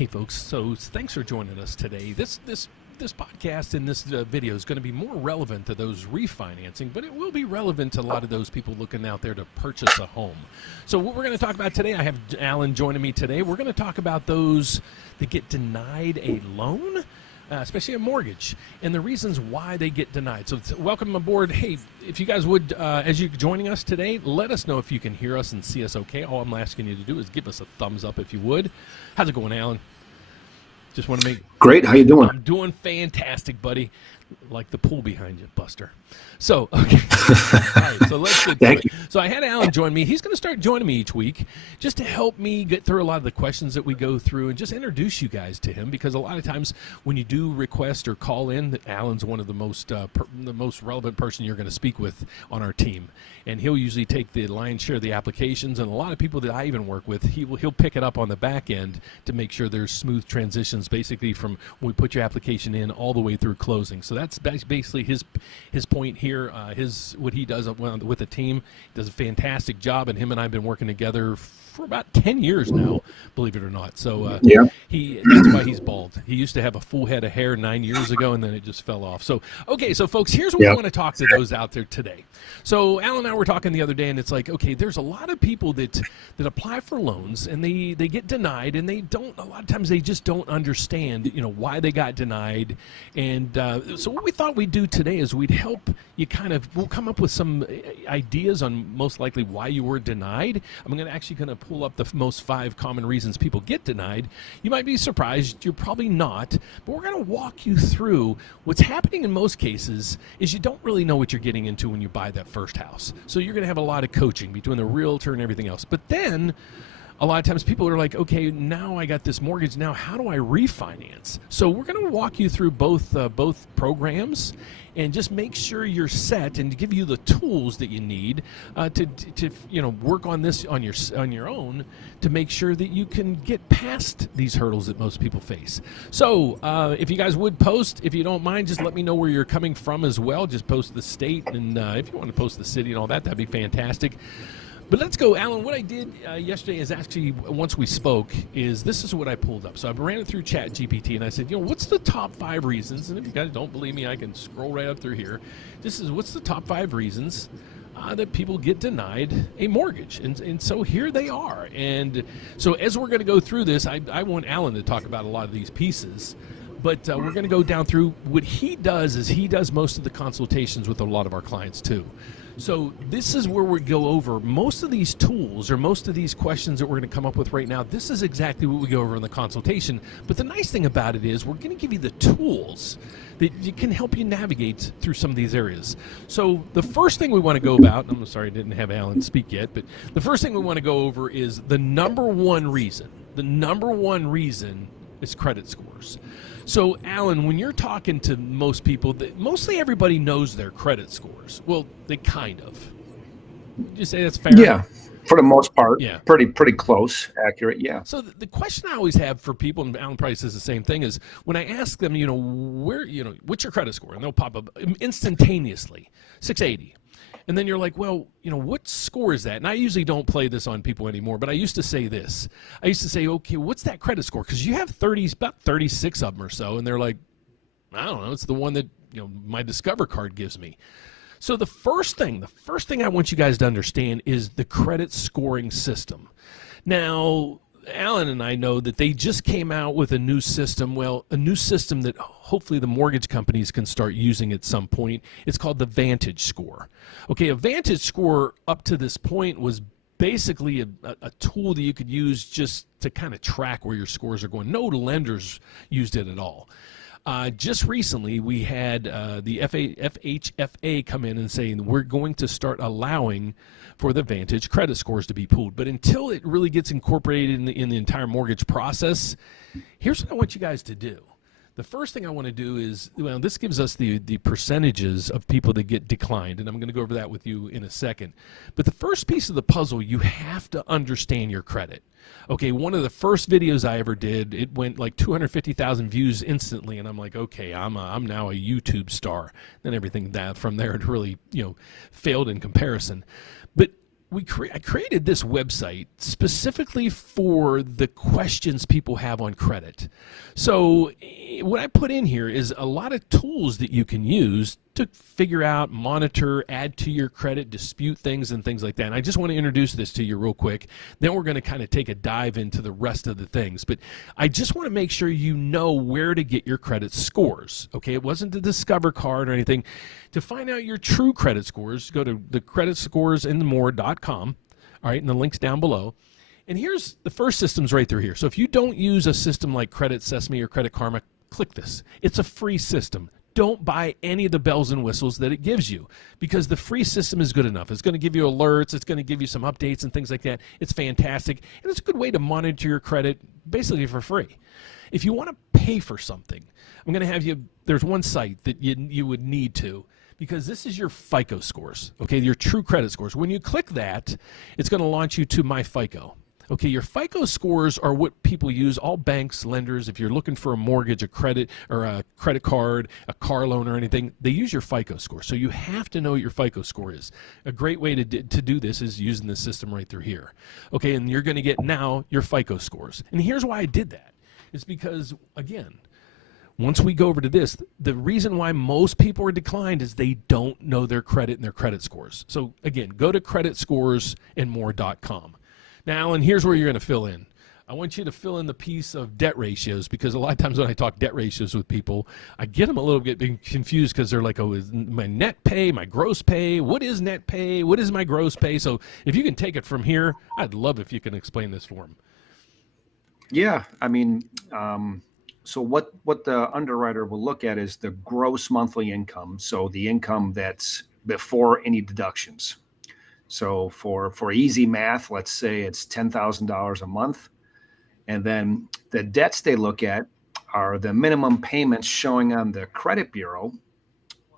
Hey folks, so thanks for joining us today. This podcast and this video is going to be more relevant to those refinancing, but it will be relevant to a lot of those people looking out there to purchase a home. So what we're going to talk about today, I have Alan joining me today. We're going to talk about those that get denied a loan, especially a mortgage, and the reasons why they get denied. So welcome aboard. Hey, if you guys would, as you're joining us today, let us know if you can hear us and see us okay. All I'm asking you to do is give us a thumbs up if you would. How's it going, Alan? Just want to make... Great. How you doing? I'm doing fantastic, buddy. Like the pool behind you, Buster. So, okay. All right, so let's get to it. So I had Alan join me. He's going to start joining me each week just to help me get through a lot of the questions that we go through and just introduce you guys to him, because a lot of times when you do request or call in, Alan's one of the most relevant person you're going to speak with on our team. And he'll usually take the lion's share of the applications, and a lot of people that I even work with, he'll pick it up on the back end to make sure there's smooth transitions basically from when we put your application in all the way through closing. So that's basically his point here. What he does with the team. He does a fantastic job, and him and I have been working together for about 10 years now, believe it or not. So yeah. That's why he's bald. He used to have a full head of hair 9 years ago, and then it just fell off. So, okay, so folks, here's what we want to talk to those out there today. So Alan and I were talking the other day, and it's like, okay, there's a lot of people that apply for loans, and they get denied, and a lot of times they just don't understand, why they got denied. And so what we thought we'd do today is we'd help you we'll come up with some ideas on most likely why you were denied. I'm actually going to pull up the most 5 common reasons people get denied. You might be surprised, you're probably not, but we're going to walk you through what's happening in most cases is you don't really know what you're getting into when you buy that first house. So you're going to have a lot of coaching between the realtor and everything else. But then a lot of times people are like, okay, now I got this mortgage. Now how do I refinance? So we're going to walk you through both programs and just make sure you're set and give you the tools that you need to work on this on your own to make sure that you can get past these hurdles that most people face. So if you guys would post, if you don't mind, just let me know where you're coming from as well. Just post the state, and if you want to post the city and all that, that'd be fantastic. But let's go, Alan. What I did yesterday is actually, once we spoke, this is what I pulled up. So I ran it through ChatGPT, and I said, what's the top 5 reasons? And if you guys don't believe me, I can scroll right up through here. What's the top 5 reasons that people get denied a mortgage? And so here they are. And so as we're going to go through this, I want Alan to talk about a lot of these pieces. But we're going to go down through what he does is he does most of the consultations with a lot of our clients too. So this is where we go over most of these tools or most of these questions that we're going to come up with right now. This is exactly what we go over in the consultation. But the nice thing about it is we're going to give you the tools that can help you navigate through some of these areas. So the first thing we want to go about, and I'm sorry I didn't have Alan speak yet, but the first thing we want to go over is the number one reason. The number one reason is credit scores. So, Alan, when you're talking to most people, mostly everybody knows their credit scores. Well, they kind of. Would you say that's fair? Yeah, for the most part. Yeah. Pretty close, accurate, yeah. So the question I always have for people, and Alan probably says the same thing, is when I ask them, what's your credit score? And they'll pop up instantaneously, 680. And then you're like, well, what score is that? And I usually don't play this on people anymore, but I used to say this. I used to say, okay, what's that credit score? Because you have about 36 of them or so, and they're like, I don't know, it's the one that my Discover card gives me. So the first thing I want you guys to understand is the credit scoring system. Now, Alan and I know that they just came out with a new system, a new system that hopefully the mortgage companies can start using at some point. It's called the Vantage Score. Okay, a Vantage Score up to this point was basically a tool that you could use just to kind of track where your scores are going. No lenders used it at all. Just recently, we had the FHFA come in and saying we're going to start allowing for the Vantage credit scores to be pooled. But until it really gets incorporated in the entire mortgage process, here's what I want you guys to do. The first thing I want to do is, this gives us the percentages of people that get declined, and I'm going to go over that with you in a second. But the first piece of the puzzle, you have to understand your credit. Okay, one of the first videos I ever did, it went like 250,000 views instantly, and I'm like, okay, I'm now a YouTube star. Then everything from there, it really failed in comparison. But I created this website specifically for the questions people have on credit. So what I put in here is a lot of tools that you can use to figure out, monitor, add to your credit, dispute things and things like that. And I just want to introduce this to you real quick. Then we're going to kind of take a dive into the rest of the things. But I just want to make sure you know where to get your credit scores. Okay, it wasn't the Discover card or anything. To find out your true credit scores, go to the creditscoresandmore.com. All right, and the link's down below. And here's the first system's right through here. So if you don't use a system like Credit Sesame or Credit Karma, click this. It's a free system. Don't buy any of the bells and whistles that it gives you, because the free system is good enough. It's going to give you alerts. It's going to give you some updates and things like that. It's fantastic. And it's a good way to monitor your credit basically for free. If you want to pay for something, I'm going to have you, there's one site that you would need to, because this is your FICO scores, okay, your true credit scores. When you click that, it's going to launch you to My FICO. Okay, your FICO scores are what people use, all banks, lenders, if you're looking for a mortgage, a credit, or a credit card, a car loan or anything, they use your FICO score. So you have to know what your FICO score is. A great way to do this is using the system right through here. Okay, and you're going to get now your FICO scores. And here's why I did that. It's because, again, once we go over to this, the reason why most people are declined is they don't know their credit and their credit scores. So again, go to creditscoresandmore.com. Now, Alan, here's where you're going to fill in. I want you to fill in the piece of debt ratios, because a lot of times when I talk debt ratios with people, I get them a little bit confused because they're like, oh, is my net pay, my gross pay? What is net pay? What is my gross pay? So if you can take it from here, I'd love if you can explain this for them. Yeah, I mean, so what the underwriter will look at is the gross monthly income. So the income that's before any deductions. So for easy math, let's say it's $10,000 a month. And then the debts they look at are the minimum payments showing on the credit bureau,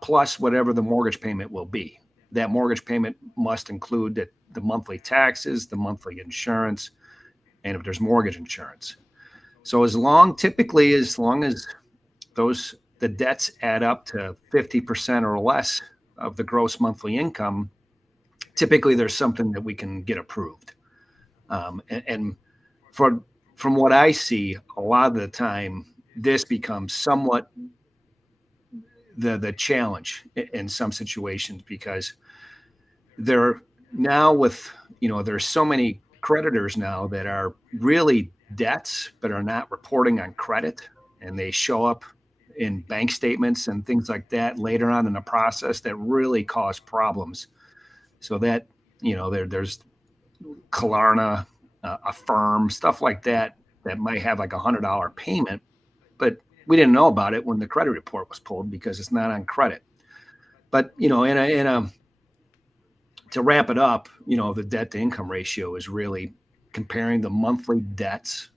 plus whatever the mortgage payment will be. That mortgage payment must include the monthly taxes, the monthly insurance, and if there's mortgage insurance. So typically as long as the debts add up to 50% or less of the gross monthly income, typically there's something that we can get approved. And from what I see, a lot of the time, this becomes somewhat the challenge in some situations, because there's so many creditors now that are really debts but are not reporting on credit, and they show up in bank statements and things like that later on in the process that really cause problems. So that, there's Klarna, Affirm, stuff like that might have like $100 payment, but we didn't know about it when the credit report was pulled because it's not on credit. But, to wrap it up, the debt to income ratio is really comparing the monthly debts,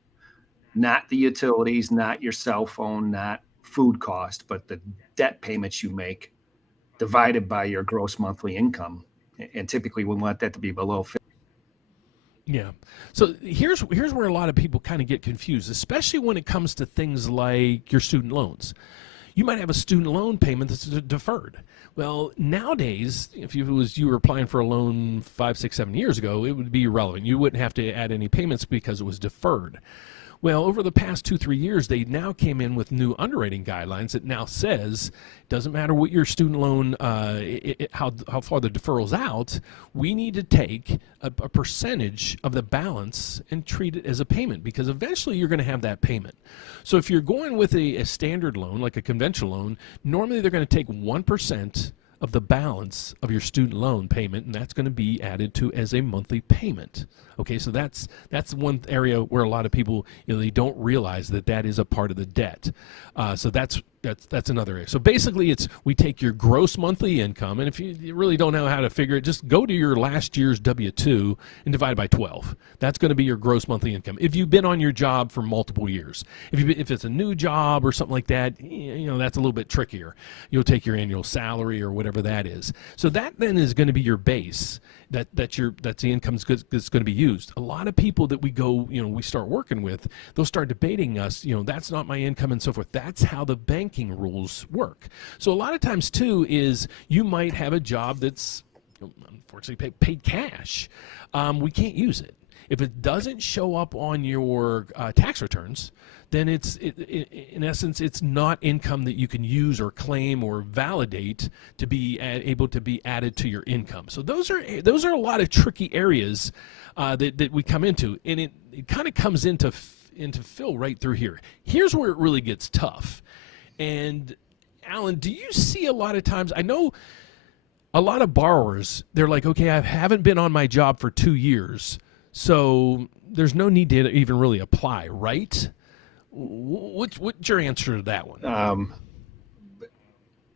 not the utilities, not your cell phone, not food cost, but the debt payments you make divided by your gross monthly income. And typically we want that to be below 50. Yeah. So here's where a lot of people kind of get confused, especially when it comes to things like your student loans. You might have a student loan payment that's deferred. Well, nowadays, if you were applying for a loan 5, 6, 7 years ago, it would be irrelevant. You wouldn't have to add any payments because it was deferred. Well, over the past 2-3 years, they now came in with new underwriting guidelines that now says, doesn't matter what your student loan, how far the deferral's out, we need to take a percentage of the balance and treat it as a payment, because eventually you're going to have that payment. So if you're going with a standard loan, like a conventional loan, normally they're going to take 1% of the balance of your student loan payment, and that's going to be added to as a monthly payment. Okay, so that's one area where a lot of people, they don't realize that is a part of the debt. So that's another area. So basically, we take your gross monthly income, and if you really don't know how to figure it, just go to your last year's W-2 and divide by 12. That's going to be your gross monthly income. If you've been on your job for multiple years, if it's a new job or something like that, that's a little bit trickier. You'll take your annual salary or whatever that is. So that then is going to be your base. That's the income that's going to be used. A lot of people that we start working with, they'll start debating us, that's not my income and so forth. That's how the banking rules work. So a lot of times too is you might have a job that's unfortunately paid cash, we can't use it. If it doesn't show up on your tax returns, then in essence, it's not income that you can use or claim or validate to be able to be added to your income. So those are a lot of tricky areas that we come into, and it kind of comes into fill right through here. Here's where it really gets tough. And Alan, do you see a lot of times? I know a lot of borrowers, they're like, okay, I haven't been on my job for 2 years, so there's no need to even really apply, right? What's your answer to that one?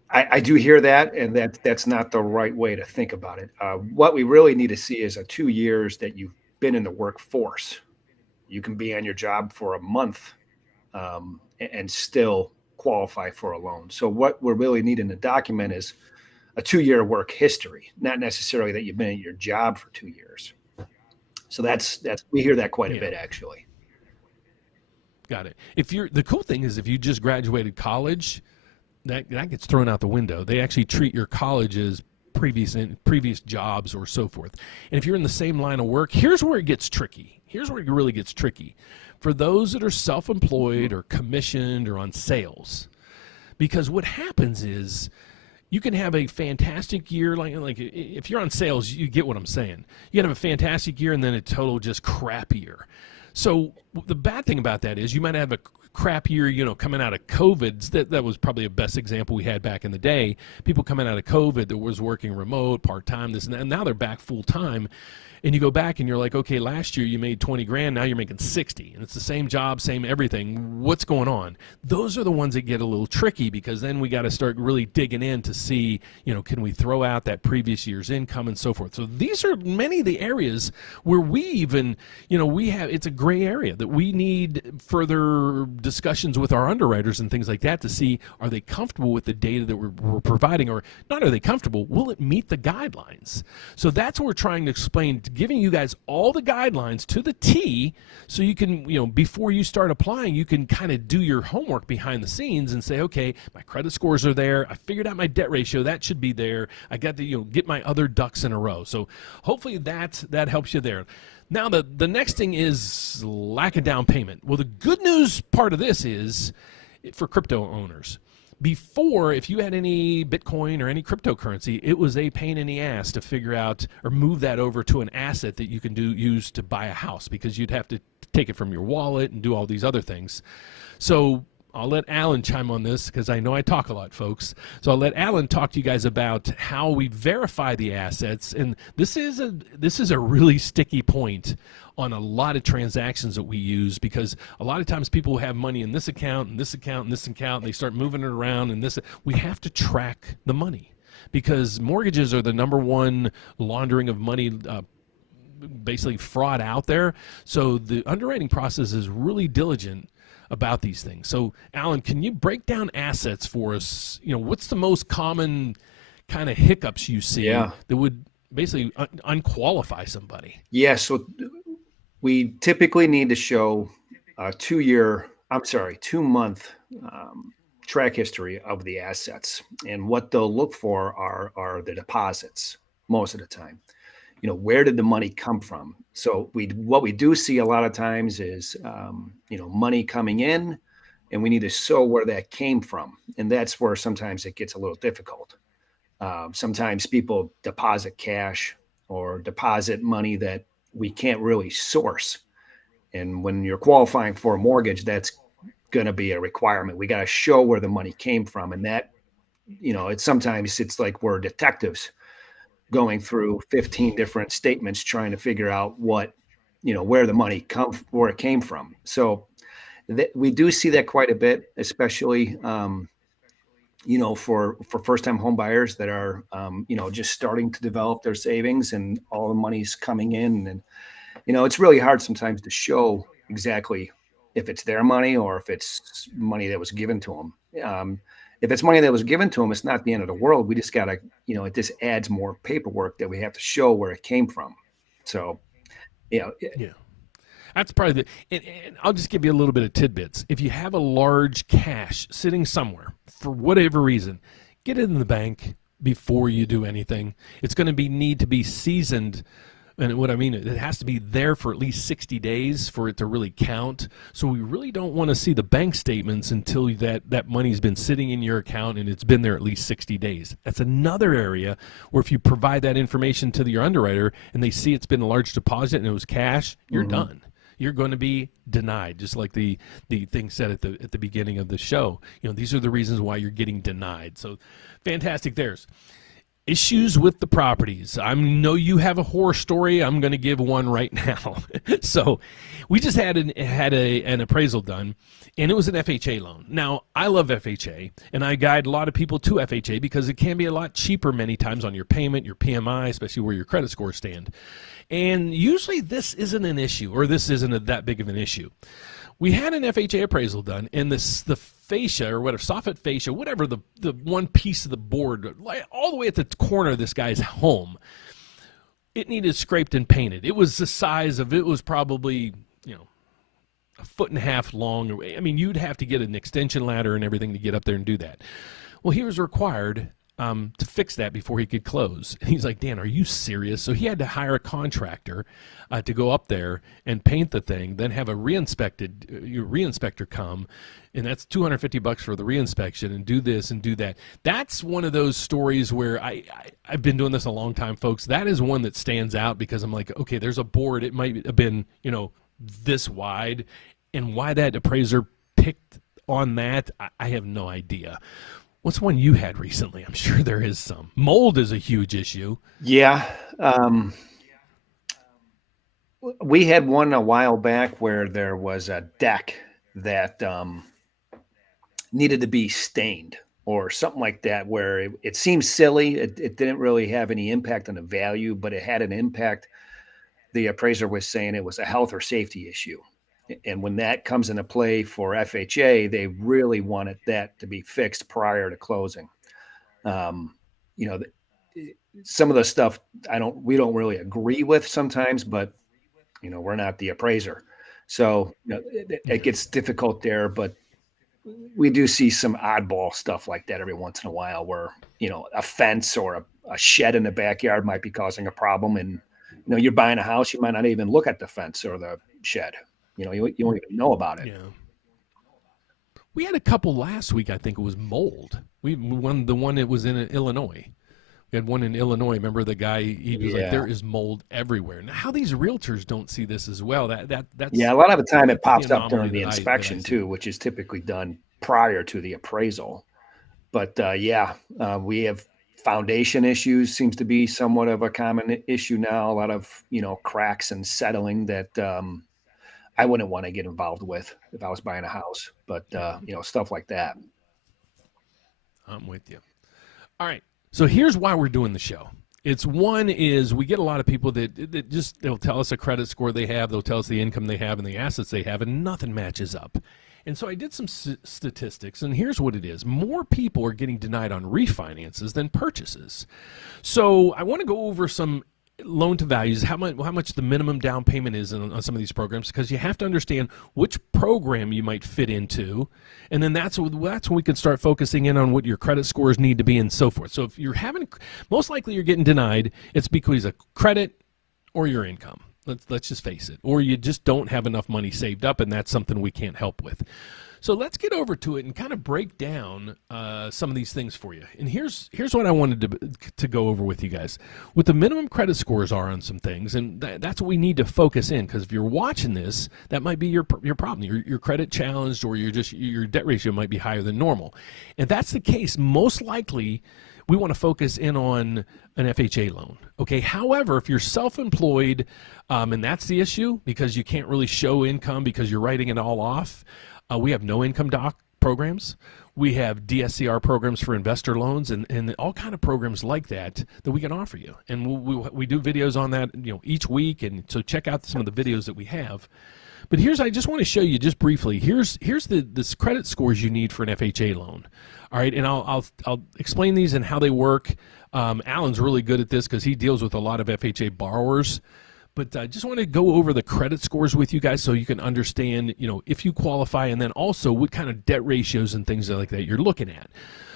I do hear that, and that's not the right way to think about it. What we really need to see is a 2 years that you've been in the workforce. You can be on your job for a month and still qualify for a loan. So what we really need in the document is a 2-year work history, not necessarily that you've been at your job for 2 years. So that's we hear that quite a bit, actually. Got it. The cool thing is if you just graduated college, that gets thrown out the window. They actually treat your college as previous jobs or so forth. And if you're in the same line of work, here's where it gets tricky. Here's where it really gets tricky. For those that are self-employed or commissioned or on sales. Because what happens is you can have a fantastic year, like if you're on sales, you get what I'm saying. You can have a fantastic year and then a total just crap year. So the bad thing about that is you might have a crap year, coming out of COVID. That was probably the best example we had back in the day. People coming out of COVID that was working remote, part-time, this and that, and now they're back full-time. And you go back and you're like, okay, last year you made 20 grand, now you're making 60. And it's the same job, same everything. What's going on? Those are the ones that get a little tricky because then we got to start really digging in to see, can we throw out that previous year's income and so forth. So these are many of the areas where we even, it's a gray area that we need further discussions with our underwriters and things like that to see, are they comfortable with the data that we're providing, or not are they comfortable, will it meet the guidelines? So that's what we're trying to explain, giving you guys all the guidelines to the T so you can, before you start applying, you can kind of do your homework behind the scenes and say, okay, my credit scores are there. I figured out my debt ratio. That should be there. I got to, get my other ducks in a row. So hopefully that helps you there. Now, the next thing is lack of down payment. Well, the good news part of this is for crypto owners. Before, if you had any Bitcoin or any cryptocurrency, it was a pain in the ass to figure out or move that over to an asset that you can use to buy a house, because you'd have to take it from your wallet and do all these other things. So I'll let Alan chime on this because I know I talk a lot, folks. So I'll let Alan talk to you guys about how we verify the assets. And this is a really sticky point on a lot of transactions that we use, because a lot of times people have money in this account and this account and this account, and they start moving it around, and we have to track the money, because mortgages are the number one laundering of money, basically fraud out there. So the underwriting process is really diligent about these things. So Alan, can you break down assets for us? What's the most common kind of hiccups you see that would basically unqualify somebody? Yeah, so we typically need to show a 2-month track history of the assets. And what they'll look for are the deposits most of the time. Where did the money come from? So what we do see a lot of times is, money coming in, and we need to show where that came from. And that's where sometimes it gets a little difficult. Sometimes people deposit cash or deposit money that we can't really source. And when you're qualifying for a mortgage, that's going to be a requirement. We got to show where the money came from. And that, it's like we're detectives going through 15 different statements trying to figure out where the money where it came from. So we do see that quite a bit, especially for first-time home buyers that are just starting to develop their savings, and all the money's coming in, and it's really hard sometimes to show exactly if it's their money or if it's money that was given to them. If it's money that was given to them, it's not the end of the world. We just got to, it just adds more paperwork that we have to show where it came from. So, yeah. That's probably and I'll just give you a little bit of tidbits. If you have a large cash sitting somewhere for whatever reason, get it in the bank, before you do anything. It's going to need to be seasoned. And what I mean, it has to be there for at least 60 days for it to really count. So we really don't want to see the bank statements until that money's been sitting in your account and it's been there at least 60 days. That's another area where if you provide that information to your underwriter and they see it's been a large deposit and it was cash, you're done. You're going to be denied, just like the thing said at the beginning of the show. These are the reasons why you're getting denied. So fantastic. There's issues with the properties. I know you have a horror story. I'm going to give one right now. So we just had an appraisal done, and it was an FHA loan. Now, I love FHA, and I guide a lot of people to FHA because it can be a lot cheaper many times on your payment, your PMI, especially where your credit scores stand. And usually this isn't an issue, or this isn't that big of an issue. We had an FHA appraisal done, and the fascia or whatever, soffit fascia, whatever, the one piece of the board, all the way at the corner of this guy's home, it needed scraped and painted. It was the size of, it was probably, 1.5 feet long. I mean, you'd have to get an extension ladder and everything to get up there and do that. Well, he was required to fix that before he could close. And he's like, Dan, are you serious? So he had to hire a contractor to go up there and paint the thing, then have a reinspector come, and that's $250 for the reinspection, and do this and do that. That's one of those stories where I've been doing this a long time, folks. That is one that stands out because I'm like, okay, there's a board. It might have been, this wide, and why that appraiser picked on that, I have no idea. What's one you had recently? I'm sure there is some. Mold is a huge issue. Yeah. We had one a while back where there was a deck that needed to be stained or something like that, where it seemed silly. It didn't really have any impact on the value, but it had an impact. The appraiser was saying it was a health or safety issue. And when that comes into play for FHA, they really wanted that to be fixed prior to closing. Some of the stuff we don't really agree with sometimes, but we're not the appraiser. So it gets difficult there, but we do see some oddball stuff like that every once in a while where, a fence or a shed in the backyard might be causing a problem. And, you're buying a house, you might not even look at the fence or the shed. You won't even know about it. Yeah. We had a couple last week. I think it was mold. We won the one that was in Illinois. We had one in Illinois. Remember the guy? He was like, "There is mold everywhere." Now, how these realtors don't see this as well? That's a lot of the time it pops up during the inspection too, which is typically done prior to the appraisal. But we have foundation issues. Seems to be somewhat of a common issue now. A lot of cracks and settling that. I wouldn't want to get involved with if I was buying a house, but stuff like that. I'm with you. All right. So here's why we're doing the show. One is we get a lot of people that just, they'll tell us a credit score they have, they'll tell us the income they have and the assets they have, and nothing matches up. And so I did some statistics, and here's what it is. More people are getting denied on refinances than purchases. So I want to go over some loan to values, how much the minimum down payment is on some of these programs, because you have to understand which program you might fit into, and then that's when we can start focusing in on what your credit scores need to be and so forth. So if you're most likely you're getting denied, it's because of credit or your income. Let's just face it, or you just don't have enough money saved up, and that's something we can't help with. So let's get over to it and kind of break down some of these things for you. And here's what I wanted to go over with you guys. What the minimum credit scores are on some things, and that's what we need to focus in, because if you're watching this, that might be your problem. You're credit challenged, or your debt ratio might be higher than normal. If that's the case, most likely we want to focus in on an FHA loan. Okay. However, if you're self-employed, and that's the issue because you can't really show income because you're writing it all off, we have no income doc programs. We have DSCR programs for investor loans and all kind of programs like that we can offer you. And we do videos on that, each week. And so check out some of the videos that we have. But I just want to show you just briefly. Here's this credit scores you need for an FHA loan. All right, and I'll explain these and how they work. Alan's really good at this because he deals with a lot of FHA borrowers. But I just want to go over the credit scores with you guys so you can understand, if you qualify, and then also what kind of debt ratios and things like that you're looking at.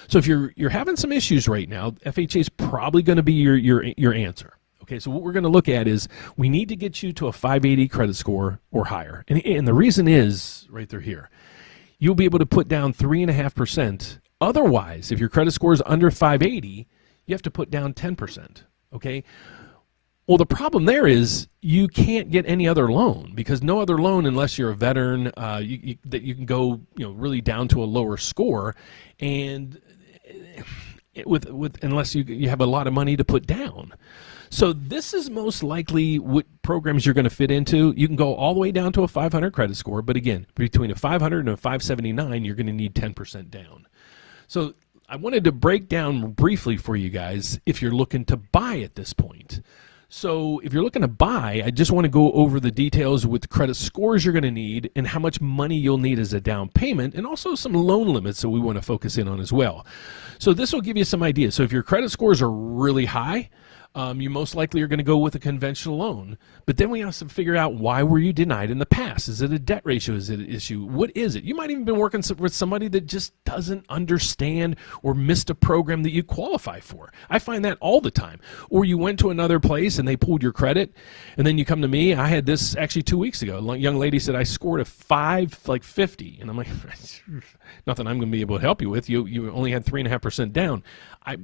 So if you're having some issues right now, FHA is probably going to be your answer. Okay, so what we're going to look at is we need to get you to a 580 credit score or higher. And the reason is right there here. You'll be able to put down 3.5%. Otherwise, if your credit score is under 580, you have to put down 10%. Okay? Well, the problem there is you can't get any other loan, because no other loan, unless you're a veteran, that you can go really down to a lower score, and with unless you have a lot of money to put down. So this is most likely what programs you're going to fit into. You can go all the way down to a 500 credit score, but again, between a 500 and a 579, you're going to need 10% down. So I wanted to break down briefly for you guys if you're looking to buy at this point. So if you're looking to buy, I just want to go over the details with the credit scores you're going to need and how much money you'll need as a down payment, and also some loan limits that we want to focus in on as well. So this will give you some ideas. So if your credit scores are really high, you most likely are going to go with a conventional loan. But then we have to figure out, why were you denied in the past? Is it a debt ratio? Is it an issue? What is it? You might even been working with somebody that just doesn't understand or missed a program that you qualify for. I find that all the time. Or you went to another place and they pulled your credit, and then you come to me. I had this actually 2 weeks ago. A young lady said I scored a 550, and I'm like, nothing I'm going to be able to help you with. You only had 3.5% down.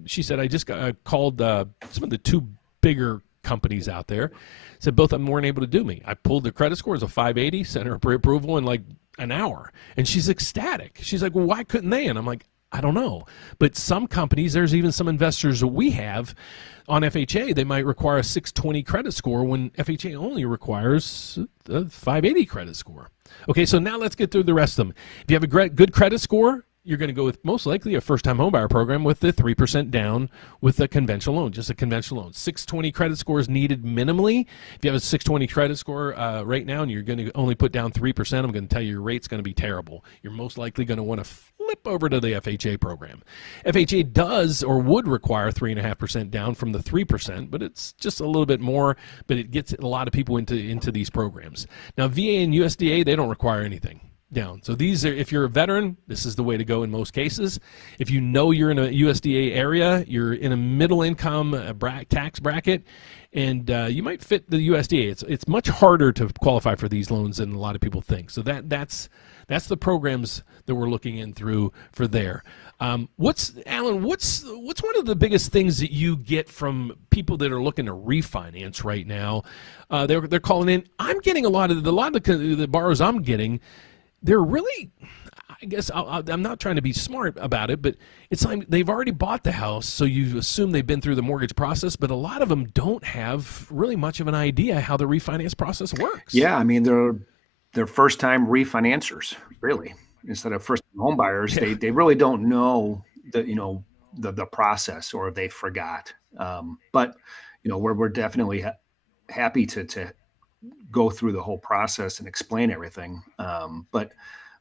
She said, I just called some of the two bigger companies out there, said both of them weren't able to do me. I pulled the credit score as a 580, sent her pre-approval in like an hour, and she's ecstatic. She's like, well, why couldn't they? And I'm like, I don't know. But some companies, there's even some investors that we have on FHA, they might require a 620 credit score when FHA only requires a 580 credit score. Okay, so now let's get through the rest of them. If you have a good credit score, you're going to go with most likely a first-time homebuyer program with the 3% down with a conventional loan, just a conventional loan. 620 credit score is needed minimally. If you have a 620 credit score right now and you're going to only put down 3%, I'm going to tell you your rate's going to be terrible. You're most likely going to want to flip over to the FHA program. FHA does or would require 3.5% down from the 3%, but it's just a little bit more, but it gets a lot of people into these programs. Now, VA and USDA, they don't require anything down. So these are, if you're a veteran, this is the way to go in most cases. If you know you're in a USDA area, you're in a middle income tax bracket, and you might fit the USDA. It's much harder to qualify for these loans than a lot of people think. So that's the programs that we're looking in through for there. Alan, what's one of the biggest things that you get from people that are looking to refinance right now? They're calling in. I'm getting a lot of the borrowers I'm getting. They're really, I guess I'm not trying to be smart about it, but it's like they've already bought the house, so you assume they've been through the mortgage process, but a lot of them don't have really much of an idea how the refinance process works. Yeah, I mean, they're first-time refinancers, really. Instead of first-time home buyers, yeah. They really don't know the process, or they forgot. But we're definitely happy to go through the whole process and explain everything. But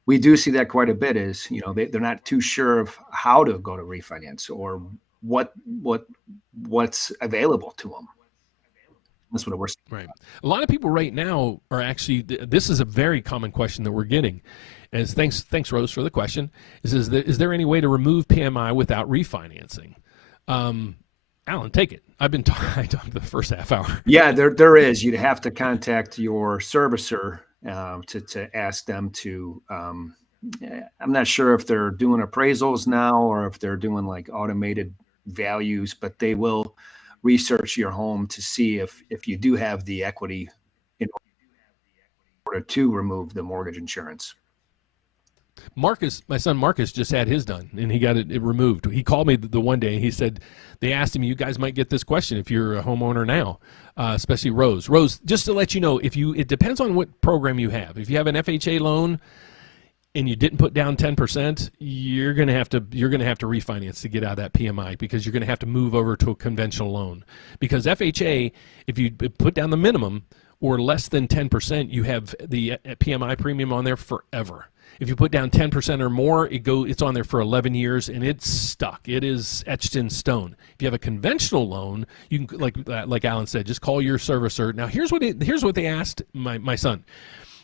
we do see that quite a bit is, they're not too sure of how to go to refinance or what's available to them. That's what it was. Right. A lot of people right now are actually, this is a very common question that we're getting. And thanks Rose for the question. Is there any way to remove PMI without refinancing? Alan, take it. I talked the first half hour. Yeah, there is. You'd have to contact your servicer to ask them to. I'm not sure if they're doing appraisals now or if they're doing like automated values, but they will research your home to see if you do have the equity in order to remove the mortgage insurance. My son Marcus just had his done, and he got it removed. He called me the one day, and he said, they asked him, you guys might get this question if you're a homeowner now, especially Rose. Rose, just to let you know, it depends on what program you have. If you have an FHA loan and you didn't put down 10%, you're going to have to refinance to get out of that PMI, because you're going to have to move over to a conventional loan. Because FHA, if you put down the minimum or less than 10%, you have the PMI premium on there forever. If you put down 10% or more, it's on there for 11 years, and it's stuck. It is etched in stone. If you have a conventional loan, you can, like Alan said, just call your servicer. Now, here's what they asked my son.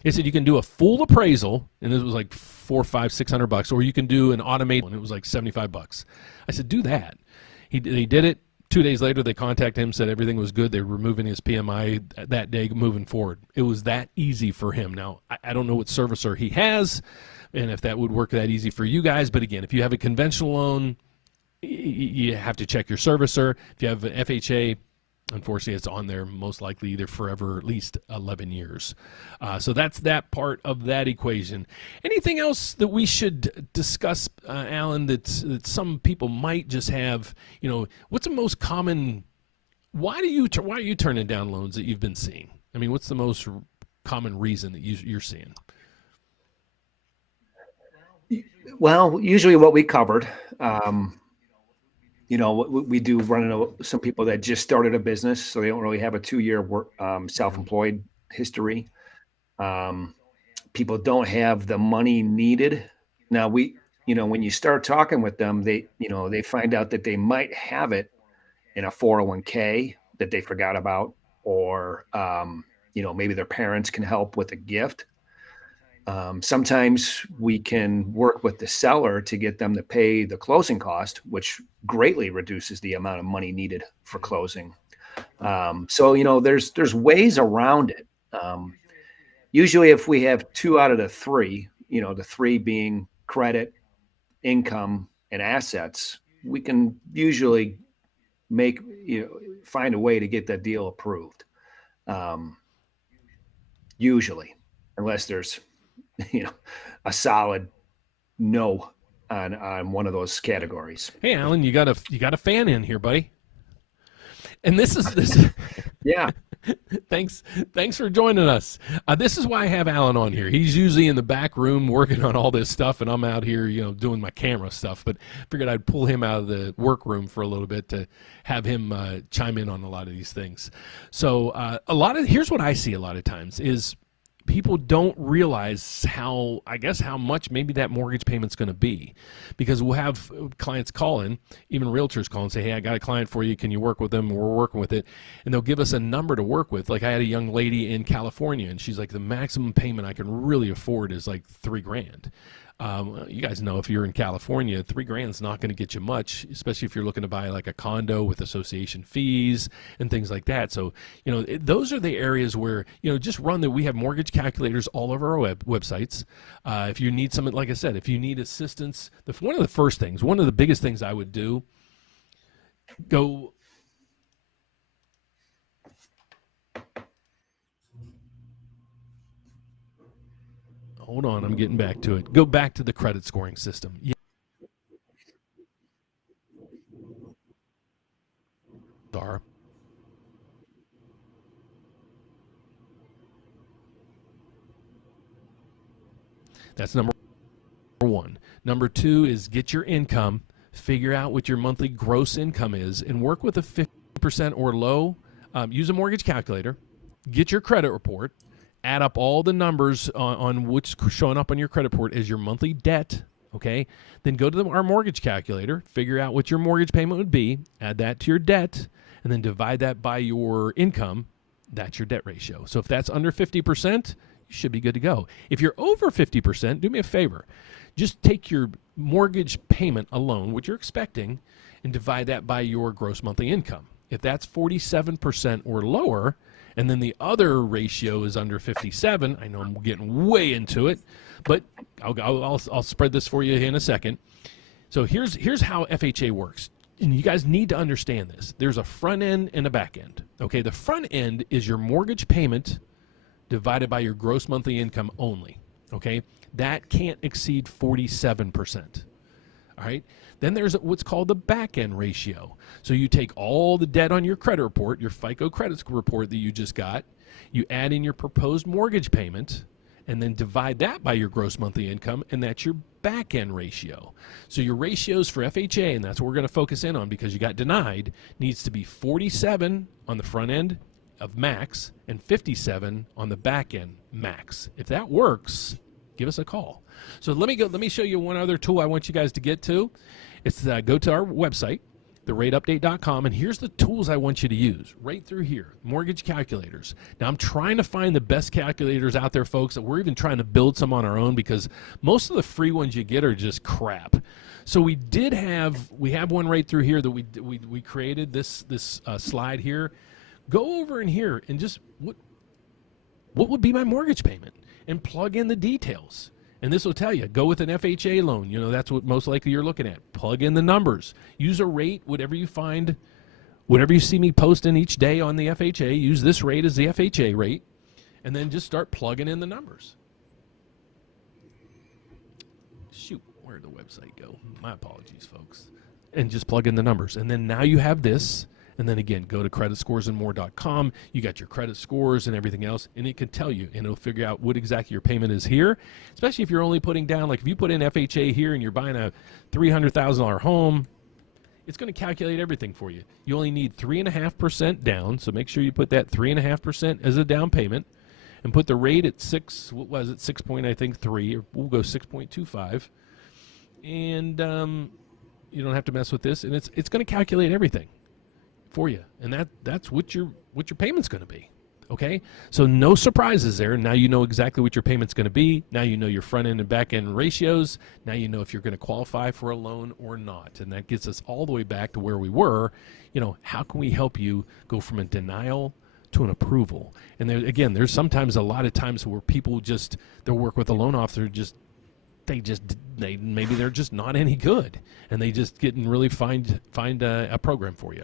He said you can do a full appraisal, and it was like $400, $500, $600, or you can do an automated one. It was like $75. I said, do that. They did it. 2 days later, they contacted him, said everything was good. They were removing his PMI that day, moving forward. It was that easy for him. Now, I don't know what servicer he has, and if that would work that easy for you guys. But again, if you have a conventional loan, you have to check your servicer. If you have an FHA, unfortunately, it's on there most likely either forever, at least 11 years. So that's that part of that equation. Anything else that we should discuss, Alan, that some people might just have? What's the most common? Why are you turning down loans that you've been seeing? I mean, what's the most common reason that you're seeing? Well, usually what we covered. We do run into some people that just started a business, so they don't really have a 2-year work, self-employed history. People don't have the money needed. Now when you start talking with them, they find out that they might have it in a 401k that they forgot about, or maybe their parents can help with a gift. Sometimes we can work with the seller to get them to pay the closing cost, which greatly reduces the amount of money needed for closing. So there's ways around it. Usually if we have 2 out of the 3, the 3 being credit, income, and assets, we can usually find a way to get that deal approved. Usually, unless there's a solid no on one of those categories. Hey, Alan, you got a fan in here, buddy. And this. Yeah. Thanks for joining us. This is why I have Alan on here. He's usually in the back room working on all this stuff, and I'm out here, doing my camera stuff. But figured I'd pull him out of the workroom for a little bit to have him chime in on a lot of these things. So here's what I see a lot of times is people don't realize how much maybe that mortgage payment's going to be, because we'll have clients call in, even realtors call and say, hey, I got a client for you. Can you work with them? We're working with it. And they'll give us a number to work with. Like I had a young lady in California, and she's like, the maximum payment I can really afford is like $3,000. You guys know if you're in California, $3,000 is not going to get you much, especially if you're looking to buy like a condo with association fees and things like that. So, those are the areas where, just run that. We have mortgage calculators all over our websites. If you need something, like I said, if you need assistance, one of the biggest things I would do, go. Hold on, I'm getting back to it. Go back to the credit scoring system. Yeah. That's number 1. Number 2 is get your income, figure out what your monthly gross income is, and work with a 50% or low. Use a mortgage calculator, get your credit report, add up all the numbers on what's showing up on your credit report as your monthly debt, okay? Then go to our mortgage calculator, figure out what your mortgage payment would be, add that to your debt, and then divide that by your income. That's your debt ratio. So if that's under 50%, you should be good to go. If you're over 50%, do me a favor. Just take your mortgage payment alone, what you're expecting, and divide that by your gross monthly income. If that's 47% or lower, and then the other ratio is under 57. I know I'm getting way into it, but I'll spread this for you in a second. So here's how FHA works. And you guys need to understand this. There's a front end and a back end. Okay, the front end is your mortgage payment divided by your gross monthly income only. Okay, that can't exceed 47%. All right. Then there's what's called the back end ratio. So you take all the debt on your credit report, your FICO credit report that you just got, you add in your proposed mortgage payment, and then divide that by your gross monthly income, and that's your back end ratio. So your ratios for FHA, and that's what we're going to focus in on because you got denied, needs to be 47 on the front end of max and 57 on the back end max. If that works, give us a call. So let me show you one other tool I want you guys to get to. It's go to our website, therateupdate.com, and here's the tools I want you to use right through here. Mortgage calculators. Now, I'm trying to find the best calculators out there, folks, that we're even trying to build some on our own because most of the free ones you get are just crap. So we have one right through here that we created, this slide here. Go over in here and just, what would be my mortgage payment? And plug in the details. And this will tell you, go with an FHA loan. You know, that's what most likely you're looking at. Plug in the numbers. Use a rate, whatever you find, whatever you see me posting each day on the FHA, use this rate as the FHA rate, and then just start plugging in the numbers. Shoot, where'd the website go? My apologies, folks. And just plug in the numbers. And then now you have this. And then again, go to creditscoresandmore.com. You got your credit scores and everything else, and it can tell you, and it'll figure out what exactly your payment is here, especially if you're only putting down, like if you put in FHA here and you're buying a $300,000 home, it's going to calculate everything for you. You only need 3.5% down, so make sure you put that 3.5% as a down payment, and put the rate at 6 point, I think 3, or we'll go 6.25, and you don't have to mess with this, and it's going to calculate everything for you, and that's what your payment's going to be. Okay, so no surprises there. Now you know exactly what your payment's going to be. Now you know your front end and back end ratios. Now you know if you're going to qualify for a loan or not, and that gets us all the way back to where we were. You know, how can we help you go from a denial to an approval? And there, again, there's sometimes a lot of times where people they'll work with a loan officer, maybe they're just not any good, and they just get and really find a program for you.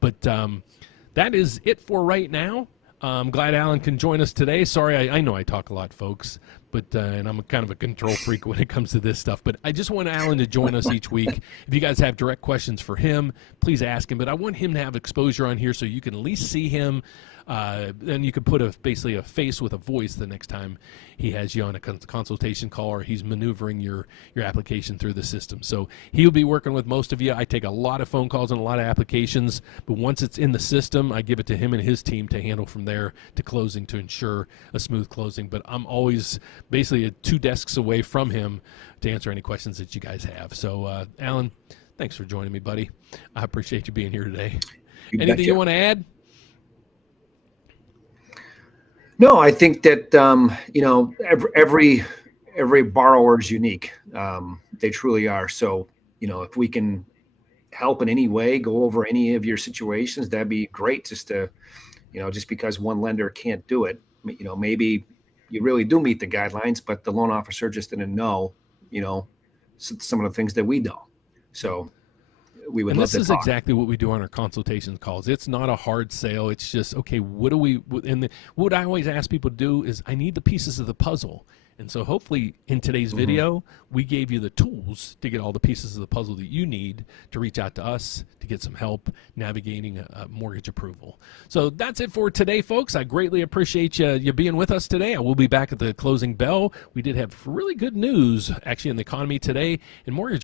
But that is it for right now. I'm glad Alan can join us today. Sorry, I know I talk a lot, folks, but and I'm kind of a control freak when it comes to this stuff. But I just want Alan to join us each week. If you guys have direct questions for him, please ask him. But I want him to have exposure on here so you can at least see him. Then you can put basically a face with a voice the next time he has you on a consultation call or he's maneuvering your application through the system. So he'll be working with most of you. I take a lot of phone calls and a lot of applications, but once it's in the system, I give it to him and his team to handle from there to closing to ensure a smooth closing. But I'm always basically 2 desks away from him to answer any questions that you guys have. So Alan, thanks for joining me, buddy. I appreciate you being here today. Anything you want to add? No, I think that every borrower is unique. They truly are. So if we can help in any way, go over any of your situations, that'd be great. Just to just because one lender can't do it, maybe you really do meet the guidelines, but the loan officer just didn't know some of the things that we know. So we would love to talk. This is exactly what we do on our consultation calls. It's not a hard sale. It's just, okay, what I always ask people to do is, I need the pieces of the puzzle. And so hopefully in today's video, we gave you the tools to get all the pieces of the puzzle that you need to reach out to us to get some help navigating a mortgage approval. So that's it for today, folks. I greatly appreciate you being with us today. I will be back at the closing bell. We did have really good news actually in the economy today, and mortgage